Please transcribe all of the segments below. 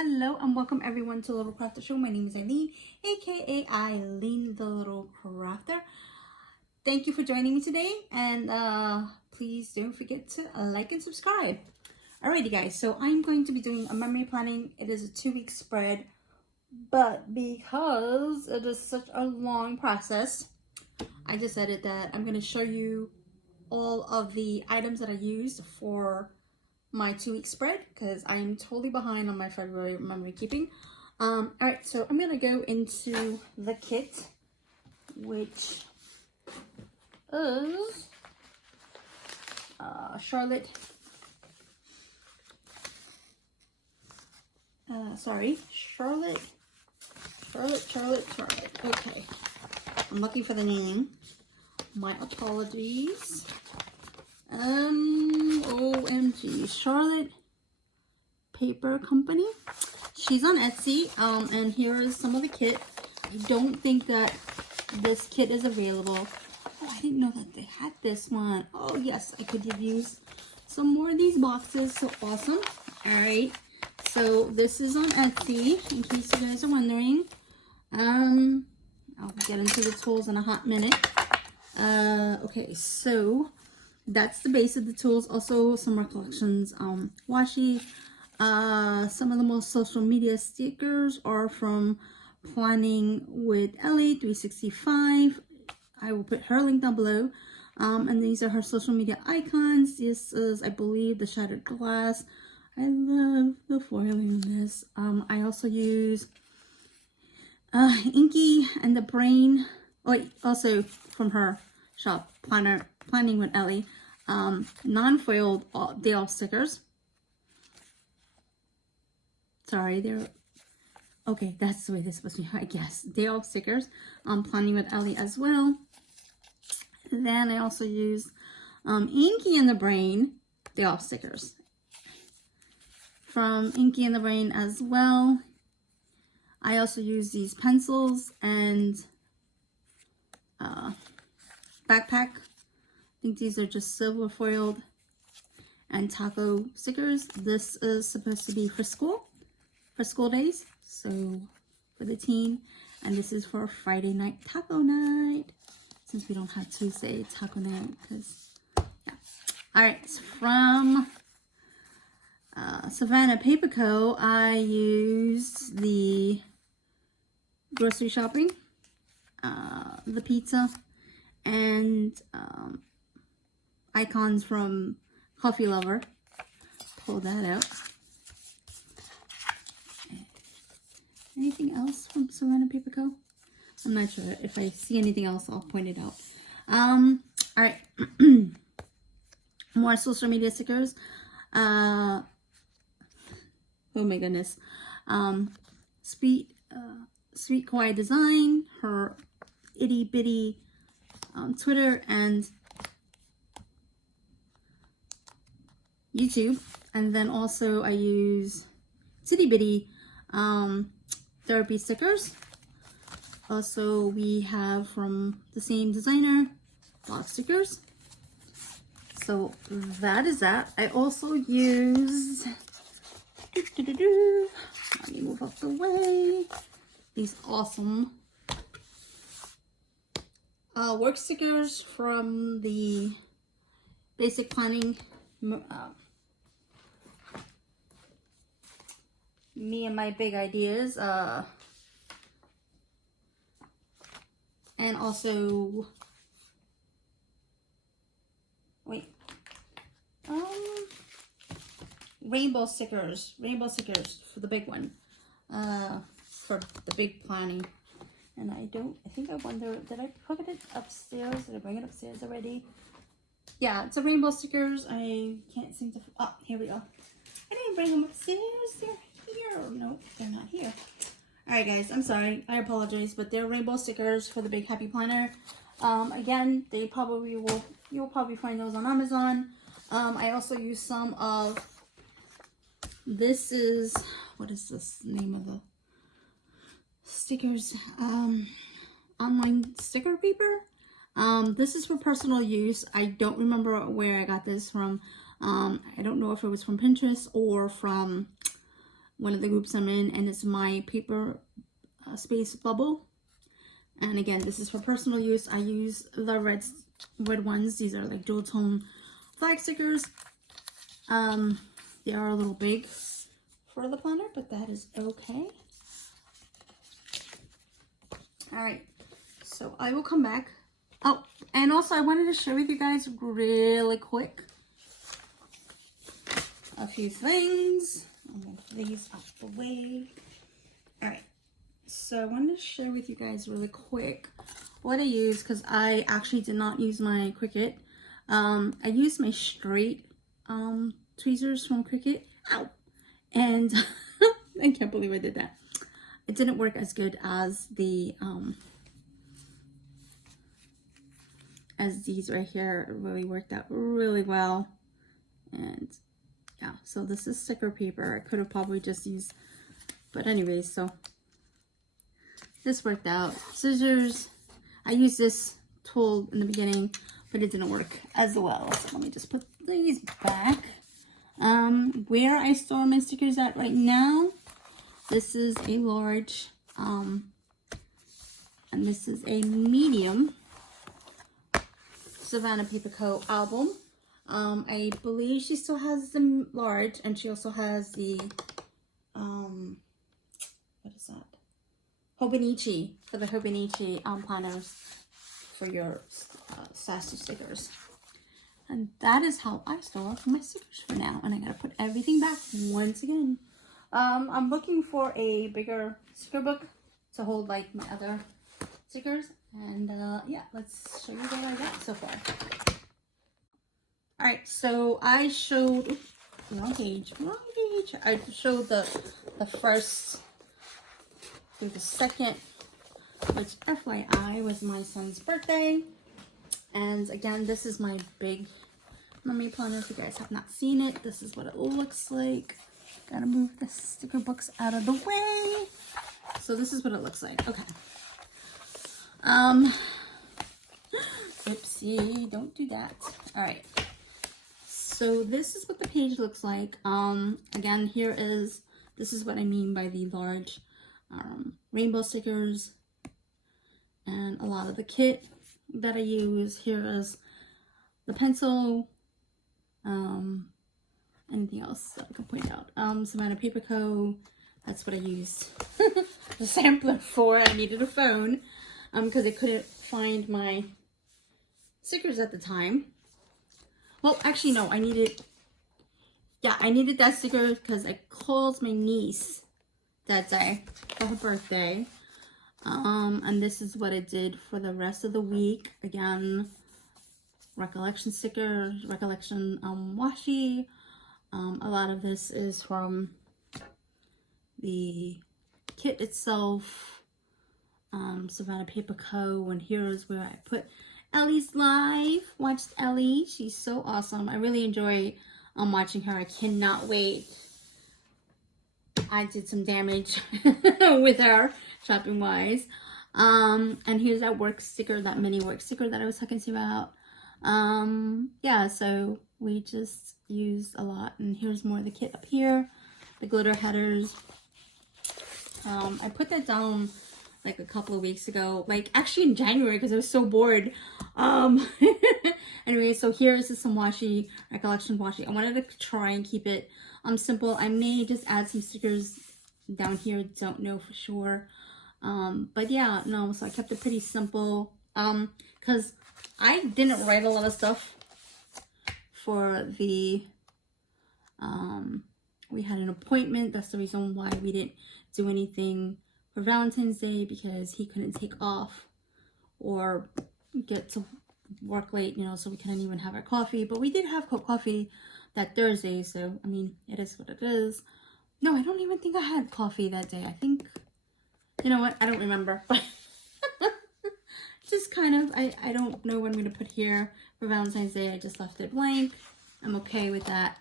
Hello and welcome everyone to Little Crafter Show. My name is Eileen, aka Eileen the Little Crafter. Thank you for joining me today, and please don't forget to like and subscribe. Alrighty guys, so I'm going to be doing a memory planning. It is a 2-week spread, but because it is such a long process, I decided that I'm going to show you all of the items that I used for my 2-week spread because I am totally behind on my February memory keeping. Alright, so I'm going to go into the kit, which is Charlotte. Okay, I'm looking for the name. My apologies. OMG, Charlotte Paper Company. She's on Etsy, and here is some of the kit. I don't think that this kit is available. Oh, I didn't know that they had this one. Oh yes, I could use some more of these boxes. So awesome. All right, so this is on Etsy, in case you guys are wondering. I'll get into the tools in a hot minute. Okay, so that's the base of the tools. Also some recollections. Washi. Some of the most social media stickers are from Planning with Ellie 365. I will put her link down below. And these are her social media icons. This is, I believe, the shattered glass. I love the foiling on this. I also use Inky and the Brain. Oh, also from her shop, Planning with Ellie. Non-foiled day off stickers. Sorry, they're okay. That's the way they're supposed to be, I guess. Day off stickers. Planning with Ellie as well. And then I also use Inky and the Brain day off stickers from Inky and the Brain as well. I also use these pencils and backpack. I think these are just silver foiled and taco stickers. This is supposed to be for school days, so for the teen. And this is for Friday night taco night, since we don't have Tuesday taco night, because yeah. All right, so from Savannah Paper Co. I used the grocery shopping, the pizza, and icons from Coffee Lover. Pull that out. Anything else from Savannah Paper Co? I'm not sure. If I see anything else, I'll point it out. All right. More social media stickers. Oh my goodness. Sweet Kawaii Design, her itty bitty Twitter and YouTube. And then also I use Titty Bitty therapy stickers. Also we have from the same designer box stickers. So that is that. I also use let me move out the way. These awesome work stickers from the Basic Planning Me and My Big Ideas, and also rainbow stickers for the big one, for the big planning. And I think I wonder, did I put it upstairs? Did I bring it upstairs already? Yeah, it's a rainbow stickers. I can't seem to, oh, here we go. I didn't bring them upstairs. They're here. Nope, they're not here. All right, guys, I'm sorry. I apologize, but they're rainbow stickers for the Big Happy Planner. Again, you'll probably find those on Amazon. I also use some of, this is, what is this name of the stickers? Online sticker paper. This is for personal use. I don't remember where I got this from. I don't know if it was from Pinterest or from one of the groups I'm in, and it's my paper space bubble. And again, this is for personal use. I use the red ones. These are like dual tone flag stickers. They are a little big for the planner, but that is okay. All right, so I will come back. Oh, and also I wanted to share with you guys really quick a few things. I'm gonna put these out the way. All right, so I wanted to share with you guys really quick what I use, because I actually did not use my Cricut. I used my straight tweezers from Cricut. Ow! And I can't believe I did that. It didn't work as good as the as these right here. It really worked out really well. And yeah, so this is sticker paper. I could have probably just used, but anyways, so this worked out. Scissors, I used this tool in the beginning, but it didn't work as well. So let me just put these back. Where I store my stickers at right now, this is a large, and this is a medium Savannah Paper Co. album. I believe she still has the large, and she also has the, what is that? Hobonichi, for the Hobonichi planners for your sassy stickers. And that is how I store my stickers for now. And I gotta put everything back once again. I'm looking for a bigger sticker book to hold like my other stickers. And yeah, let's show you what I got so far. Alright, so I showed, oops, wrong page. I showed the first through the second, which FYI was my son's birthday. And again, this is my big mermaid planner. If you guys have not seen it, this is what it looks like. Gotta move the sticker books out of the way. So this is what it looks like. Okay. Oopsie, don't do that. All right. So this is what the page looks like. Again, this is what I mean by the large rainbow stickers, and a lot of the kit that I use. Here is the pencil. Anything else that I can point out? Savannah Paper Co. That's what I used the sampler for. I needed a phone because I couldn't find my stickers at the time. Well, actually, no, I needed that sticker because I called my niece that day for her birthday. And this is what I did for the rest of the week. Again, recollection stickers, recollection washi. A lot of this is from the kit itself. Savannah Paper Co. And here is where I put Ellie's live. Watched Ellie. She's so awesome. I really enjoy watching her. I cannot wait. I did some damage with her, shopping wise. And here's that work sticker, that mini work sticker that I was talking to you about. Yeah, so we just used a lot. And here's more of the kit up here. The glitter headers. I put that down like a couple of weeks ago, like actually in January, because I was so bored. Anyway, so here's some washi, recollection washi. I wanted to try and keep it simple. I may just add some stickers down here, don't know for sure. But yeah, no, so I kept it pretty simple, because I didn't write a lot of stuff for the we had an appointment. That's the reason why we didn't do anything for Valentine's Day, because he couldn't take off or get to work late, you know, so we couldn't even have our coffee. But we did have coffee that Thursday, so I mean, it is what it is. No, I don't even think I had coffee that day. I think, you know what, I don't remember. But just kind of, I don't know what I'm gonna put here for Valentine's Day. I just left it blank. I'm okay with that.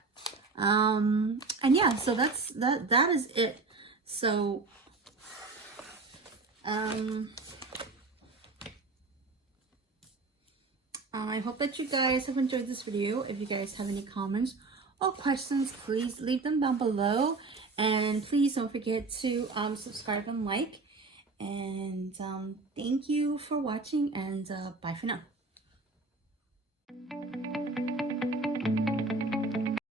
And yeah, so that is it. So I hope that you guys have enjoyed this video. If you guys have any comments or questions, please leave them down below. And please don't forget to subscribe and like. And thank you for watching, and bye for now.